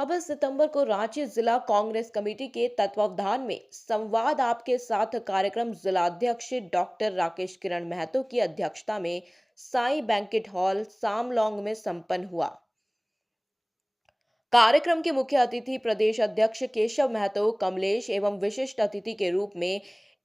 24 सितंबर को रांची जिला कांग्रेस कमेटी के तत्वावधान में संवाद आपके साथ कार्यक्रम जिलाध्यक्ष डॉक्टर राकेश किरण महतो की अध्यक्षता में साई बैंकेट हॉल सामलोंग में संपन्न हुआ। कार्यक्रम के मुख्य अतिथि प्रदेश अध्यक्ष केशव महतो कमलेश एवं विशिष्ट अतिथि के रूप में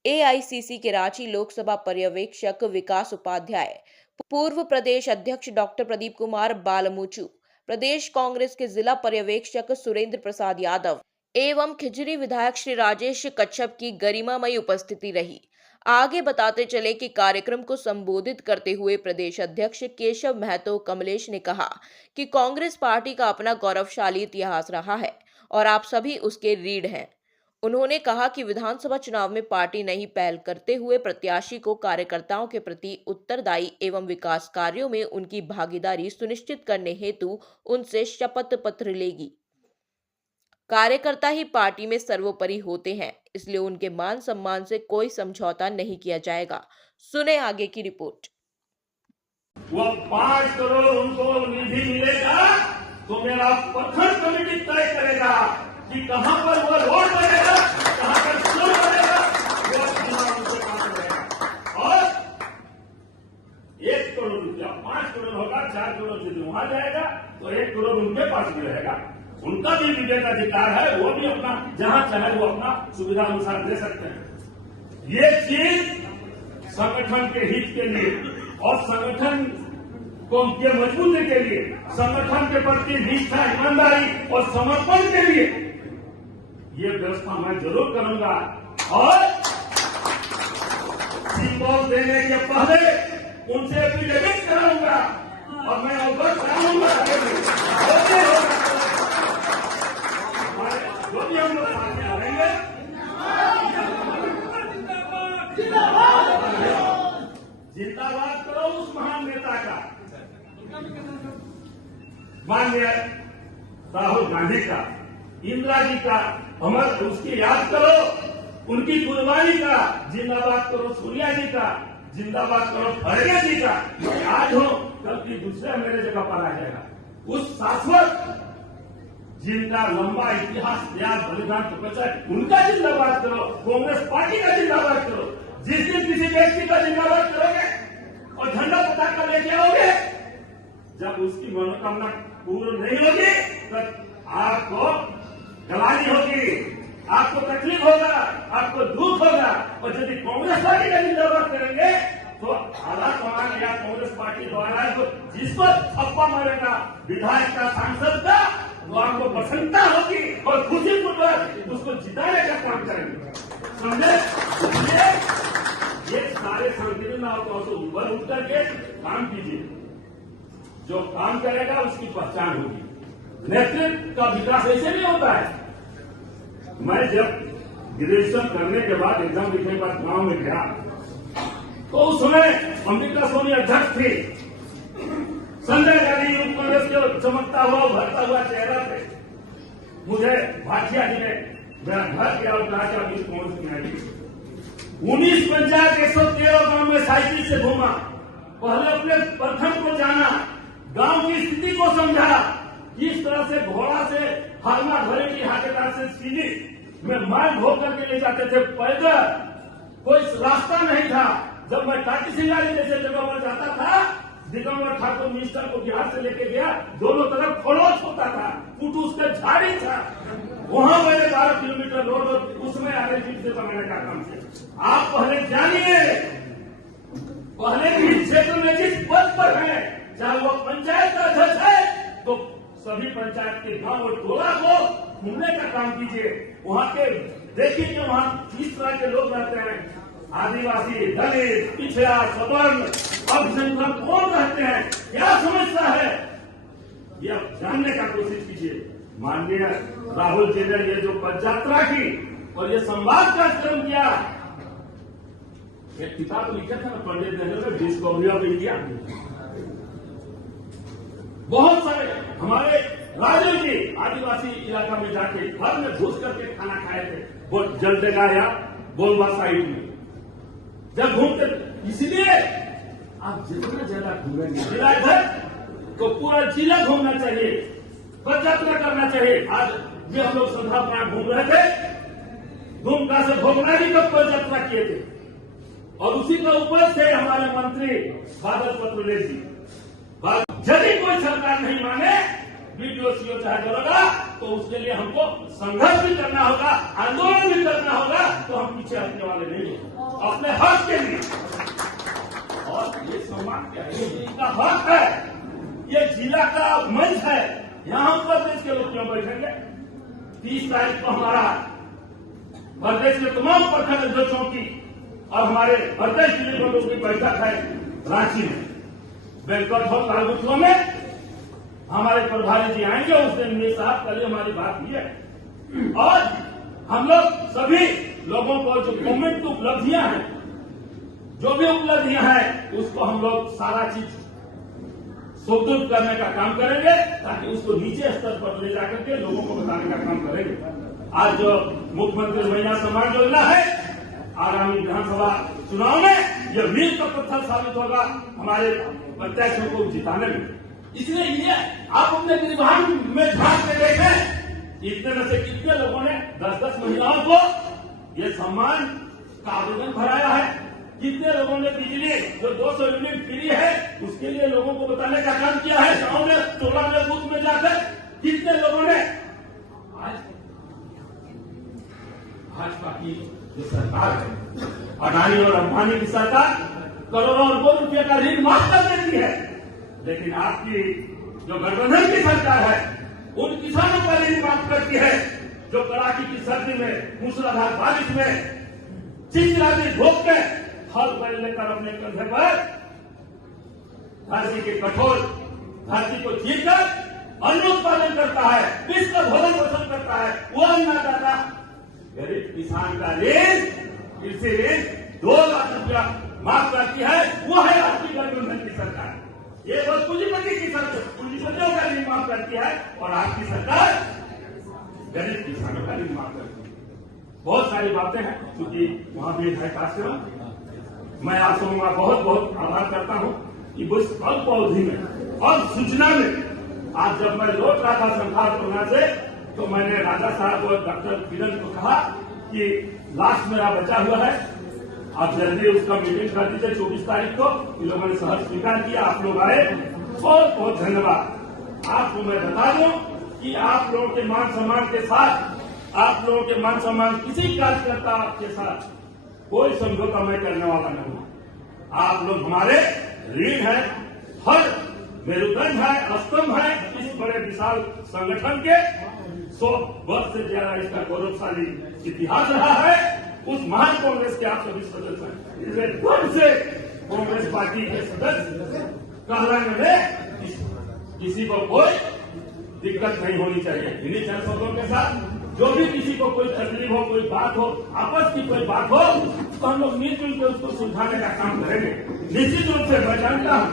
एआईसीसी के रांची लोकसभा पर्यवेक्षक विकास उपाध्याय, पूर्व प्रदेश अध्यक्ष डॉक्टर प्रदीप कुमार बालमुचु, प्रदेश कांग्रेस के जिला पर्यवेक्षक सुरेंद्र प्रसाद यादव एवं खिजरी विधायक श्री राजेश कच्छप की गरिमामयी उपस्थिति रही। आगे बताते चले कि कार्यक्रम को संबोधित करते हुए प्रदेश अध्यक्ष केशव महतो कमलेश ने कहा कि कांग्रेस पार्टी का अपना गौरवशाली इतिहास रहा है और आप सभी उसके रीढ़ हैं। उन्होंने कहा कि विधानसभा चुनाव में पार्टी नई पहल करते हुए प्रत्याशी को कार्यकर्ताओं के प्रति उत्तरदायी एवं विकास कार्यों में उनकी भागीदारी सुनिश्चित करने हेतु उनसे शपथ पत्र लेगी। कार्यकर्ता ही पार्टी में सर्वोपरि होते हैं, इसलिए उनके मान सम्मान से कोई समझौता नहीं किया जाएगा। सुने आगे की रिपोर्ट। वो 5 करोड़ उनको निधि मिलेगा तो मेरा प्रखंड कमेटी तय करेगा कि कहां पर वो रोड बनेगा, कहां पर स्कूल बनेगा, वो चुनाव उनसे पास रहेगा। और 1 करोड़ रुपया 5 करोड़ होगा, 4 करोड़ से वहां जाएगा तो 1 करोड़ उनके पास भी रहेगा। उनका भी विवेकाधिकार है, वो भी अपना जहां चाहे वो अपना सुविधा अनुसार दे सकते हैं। ये चीज संगठन के हित के लिए और संगठन को के मजबूती के लिए, संगठन के प्रति निष्ठा, ईमानदारी और समर्पण के लिए ये व्यवस्था मैं जरूर करूंगा। और सिंबल देने के पहले उनसे एफिडेविट कराऊंगा और मैं अवगत कराऊंगा जो भी हम लोग साथ में रहेंगे। जिंदाबाद करो उस महान नेता का, माननीय राहुल गांधी का, इंदिरा जी का, अमर उसकी याद करो, उनकी कुर्बानी का जिंदाबाद करो, सूर्या जी का जिंदाबाद करो, खड़गे जी का। आज हो कल की दूसरा मेरे जगह पर आ जाएगा। उस शाश्वत जिनका लंबा इतिहास, त्याग, बलिदान, तपस्या, उनका जिंदाबाद करो। कांग्रेस पार्टी का जिंदाबाद करो। जिस दिन किसी व्यक्ति का जिंदाबाद करोगे और झंडा पताका लेके आओगे, जब उसकी मनोकामना पूर्ण नहीं होगी तब आपको गलानी होगी, आपको तकलीफ होगा, आपको दुख होगा। और यदि कांग्रेस पार्टी का जिंदाबाद करेंगे तो आधा कमान या कांग्रेस पार्टी द्वारा जिस पर थप्पा मारेगा विधायक का, सांसद का, वो आपको प्रसन्नता होगी और खुशी पूर्वक उसको जिताने का काम करेंगे। समझे? इसलिए ये सारे संकीर्ण अवकाशों से ऊपर उठ करके काम कीजिए। जो काम करेगा उसकी पहचान होगी। नेतृत्व का विकास ऐसे नहीं होता है। मैं जब ग्रेजुएशन करने के बाद, एग्जाम लिखने के बाद गांव में गया तो उस समय अंबिका सोनी अध्यक्ष थी। संजय गांधी यूथ कांग्रेस के चमकता हुआ, उभरता हुआ चेहरा पे मुझे भाटिया जी ने मेरा घर किया और कहा कि अभी कांग्रेस में आएगी। 19 पंचायत 113 गांव में साइकिल से घूमा, पहले अपने प्रखंड को जाना, गांव की स्थिति को समझा। किस तरह से घोड़ा से हारमा घरे की हाथेदार से सीधी में माल ढो करके ले जाते थे, पैदल कोई रास्ता नहीं था। जब मैं टाटी सिंगारी जैसे जगह पर जाता था, दिगंबर ठाकुर मिनिस्टर को बिहार से लेके गया, दोनों तरफ खड़ोस होता था, कुटूस का झाड़ी था। वहां मैंने 12 किलोमीटर रोड और उसमें आगे जीप से बनाने का काम किया। आप पहले जानिए, पहले भी क्षेत्र में जिस पद पर है, चाहे वो पंचायत का अध्यक्ष है तो सभी पंचायत के गांव और टोला को घूमने का काम कीजिए। वहां के देखिए कि वहां किस तरह के लोग रहते हैं, आदिवासी, दलित, पिछड़ा, सवर्ण, अल्पसंख्यक कौन रहते हैं, क्या समस्या है, ये जानने का कोशिश कीजिए। माननीय राहुल जी ने ये जो पद यात्रा की और ये संवाद कार्यक्रम किया, एक किताब लिखा था पंडित नेहरू ने, डिस्कवरी ऑफ इंडिया। बहुत सारे हमारे राजू जी आदिवासी इलाका में जाके घर में घुस करके खाना खाए थे, वो जलदेगा या बोलवा साइड में जब घूमते। इसलिए आप जितना ज्यादा घूमेंगे जिला इधर तो पूरा जिला घूमना चाहिए। पद यात्रा करना चाहिए। आज ये हम लोग संध्या प्राण घूम रहे थे, धूमका से भोगनारी तक पद यात्रा किए थे, और उसी के ऊपर से हमारे मंत्री बादल पत्रलेख जी, यदि कोई सरकार नहीं माने बीडीओ सीओ चाहे दरोगा, तो उसके लिए हमको संघर्ष भी करना होगा, आंदोलन भी करना होगा, तो हम पीछे हटने वाले नहीं हैं अपने हक के लिए। और ये सम्मान क्या है, ये इनका हक है, ये जिला का मंच है, यहाँ प्रदेश के लोग क्यों बैठेंगे। 30 तारीख को हमारा प्रदेश के तमाम प्रखंड अध्यक्षों की और हमारे प्रदेश जिले के लोगों की बैठक है रांची में, बेलकट हो कालगुथलो में। हमारे प्रभारी जी आएंगे, उस दिन मेरे साहब कल हमारी बात हुई है, और हम लोग सभी लोगों को जो गवर्नमेंट की उपलब्धियां हैं, जो भी उपलब्धियां हैं, उसको हम लोग सारा चीज सुदृढ़ करने का काम करेंगे, ताकि उसको नीचे स्तर पर ले जाकर के लोगों को बताने का काम करेंगे। आज जो मुख्यमंत्री महिला सम्मान योजना है, आगामी विधानसभा चुनाव में यह मील का पत्थर साबित होगा हमारे प्रत्याशियों को जिताने में। इसलिए ये आप अपने निर्वाहन में झांक के देखें, इतने में से कितने लोगों ने 10-10 महिलाओं को ये सम्मान का आवेदन भराया है, कितने लोगों ने बिजली जो 200 यूनिट फ्री है उसके लिए लोगों को बताने का काम किया है, गांव में 16 में बूथ में जाकर कितने लोगों ने। आज भाजपा की जो सरकार है, अडानी और अंबानी की सरकार, करोड़ों अरबों रुपये का ऋण माफ कर देती है, लेकिन आपकी जो गठबंधन की सरकार है, उन किसानों का ऋण माफ करती है जो कड़ाके की सर्दी में, मूसलाधार बारिश में, चिंचिलाती धूप के हल बैल लेकर अपने कंधे पर धरती के कठोर धरती को चीरकर अन्न उत्पादन करता है, विश्व का भोजन पोषण करता है, वो अन्नदाता गरीब किसान का ऋण, कृषि ऋण 2 लाख रुपया माफ करती है। वो है आपकी गठबंधन की सरकार। ये बस पूंजीपति की सरकार, पूंजीपतियों का ऋण माफ करती है, और आपकी सरकार गरीब किसानों का ऋण माफ करती है। बहुत सारी बातें हैं, क्योंकि वहां भी है कार्यक्रम। मैं आप सबों का बहुत बहुत आभार करता हूं कि बस अल्प अवधि में और सूचना में, आज जब मैं लौट रहा था संथालपना से, तो मैंने राजा साहब और डॉक्टर किरण को कहा कि लास्ट मेरा बचा हुआ है, आप जल्दी उसका मीटिंग कर दीजिए 24 तारीख को। इन लोगों ने सहर्ष स्वीकार किया, आप लोग आए, बहुत बहुत धन्यवाद। आपको मैं बता दूं कि आप लोगों के मान सम्मान के साथ, आप लोगों के मान सम्मान किसी कार्यकर्ता के साथ कोई समझौता मैं करने वाला नहीं हूं। आप लोग हमारे रीढ़ है, हर मेरुदंड है, स्तंभ है इस बड़े विशाल संगठन के। 100 वर्ष से ज्यादा इसका गौरवशाली इतिहास रहा है। उस महान कांग्रेस के आप सभी सदस्य हैं, इसलिए कौन से कांग्रेस पार्टी के सदस्य कहलाने में किसी को कोई दिक्कत नहीं होनी चाहिए। इन्हीं चंद शब्दों के साथ जो भी किसी को कोई तकलीफ हो, कोई बात हो, आपस की कोई बात हो, तो हम लोग मिलजुल कर उसको सुलझाने का काम करेंगे। निश्चित रूप से मैं जानता हूं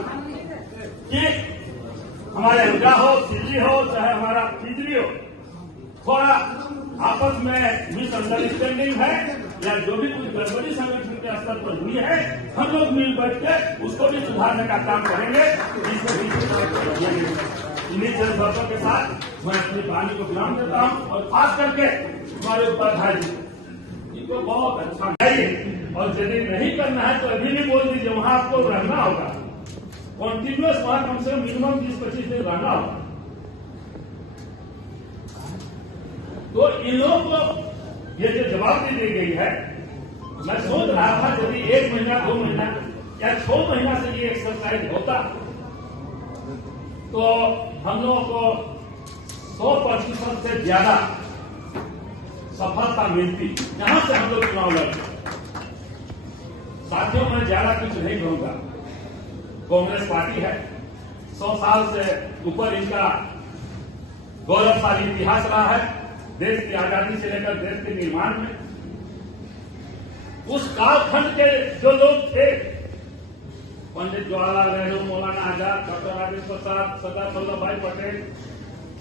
कि हमारे अंगा हो, सिल्ली हो, चाहे हमारा बिजली हो, थोड़ा आपस में मिसअंडरस्टैंडिंग है या जो भी कुछ गड़बड़ी संगठन के स्तर पर हुई है, हम लोग मिल बैठ के उसको भी सुधारने का काम करेंगे। इन्हीं चंद शब्दों के साथ मैं अपनी वाणी को विराम देता हूं, और खास करके हमारे उपाध्याय जी, इनको बहुत अच्छा चाहिए, और यदि नहीं करना है तो अभी भी बोल दीजिए, वहां आपको रहना होगा कॉन्टिन्यूअस, वहां कम से कम मिनिमम 20-25 दिन रहना होगा। तो इन लोगों को ये जो जवाबदेही दी गई है, मैं सोच रहा था यदि 1 महीना 2 महीना या 6 महीना से ये एक्सरसाइज होता तो हम लोगों को 100% से ज्यादा सफलता मिलती, जहां से हम लोग चुनाव लड़ते। साथियों, मैं ज्यादा कुछ नहीं कहूंगा। कांग्रेस पार्टी है, 100 साल से ऊपर इनका गौरवशाली इतिहास रहा है। देश की आजादी से लेकर देश के निर्माण में उस कालखंड के जो लोग थे, पंडित जवाहरलाल नेहरू, मौलाना आजाद, डॉक्टर राजेंद्र प्रसाद, सरदार वल्लभ भाई पटेल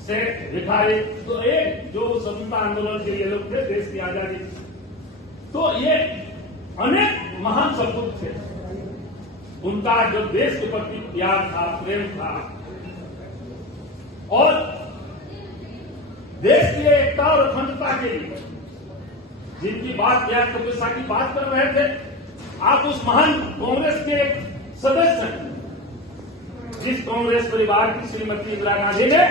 से भिखारी, तो एक जो स्वतंत्रता आंदोलन के लिए लोग थे, देश की आजादी, तो ये अनेक महान सपूत थे। उनका जो देश के प्रति प्यार था, प्रेम था, और देश की एकता और अखंडता के लिए जिनकी बात त्याग तपस्या की बात कर रहे थे, आप उस महान कांग्रेस के एक सदस्य हैं, जिस कांग्रेस परिवार की श्रीमती इंदिरा गांधी ने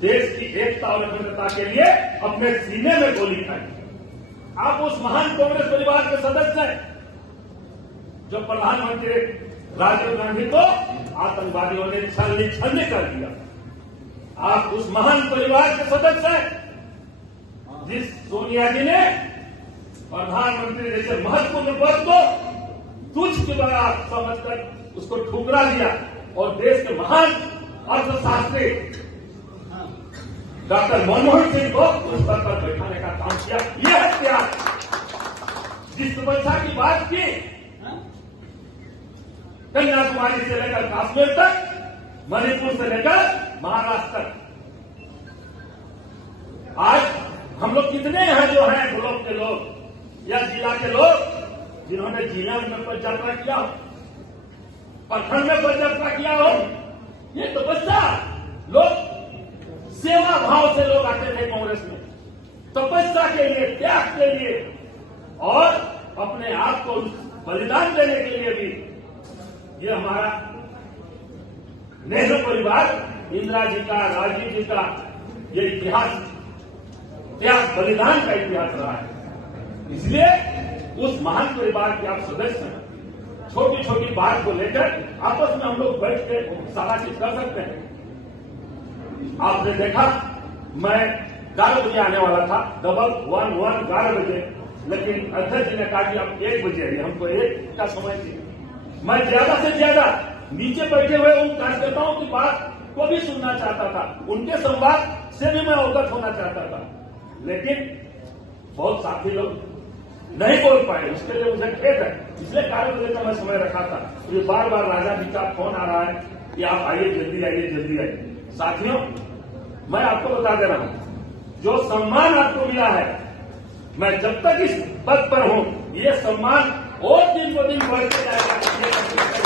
देश की एकता और अखंडता के लिए अपने सीने में गोली खाई। आप उस महान कांग्रेस परिवार के सदस्य हैं जो प्रधानमंत्री राजीव गांधी को आतंकवादियों ने छलनी कर दिया। आप उस महान परिवार के सदस्य हैं जिस सोनिया जी ने प्रधानमंत्री जैसे महत्वपूर्ण पद को तुच्छ की बात समझकर उसको ठुकरा दिया और देश के महान अर्थशास्त्री डॉक्टर मनमोहन सिंह को उस पद पर बैठाने का काम किया। यह है त्याग। जिस तपस्या की बात की, कन्याकुमारी से लेकर कश्मीर तक, मणिपुर से लेकर महाराष्ट्र तक, आज हम लोग कितने हैं जो हैं ब्लॉक के लोग या जिला के लोग जिन्होंने जिला में पदयात्रा किया हो, प्रखंड में पदयात्रा किया हो। ये तपस्या, लोग सेवा भाव से लोग आते थे कांग्रेस में, तपस्या के लिए, त्याग के लिए और अपने आप को बलिदान देने के लिए भी। ये हमारा नेहरू परिवार, इंदिरा जी का, राजीव जी का ये इतिहास, त्याग बलिदान का इतिहास रहा है। इसलिए उस महान परिवार के आप सदस्य हैं। छोटी छोटी बात को लेकर आपस में हम लोग बैठ के सारा चीज कर सकते हैं। आपने देखा, मैं 11 बजे आने वाला था, 11 बजे, लेकिन अध्यक्ष जी ने कहा कि आप 1 बजे आइए, हमको 1 का समय चाहिए। मैं ज्यादा से ज्यादा नीचे बैठे हुए उन कार्यकर्ताओं की बात को भी सुनना चाहता था, उनके संवाद से भी मैं अवगत होना चाहता था, लेकिन बहुत साथी लोग नहीं बोल पाए। उसके लिए मुझे खेद है। इसलिए 11 बजे का मैं समय रखा था। ये बार बार राजा जी का फोन आ रहा है कि आप आइए, जल्दी आइए, जल्दी आइए। साथियों, मैं आपको बता दे रहा हूं, जो सम्मान आपको मिला है, मैं जब तक इस पद पर हूं, ये सम्मान और दिन ब दिन बढ़ते जाएगा।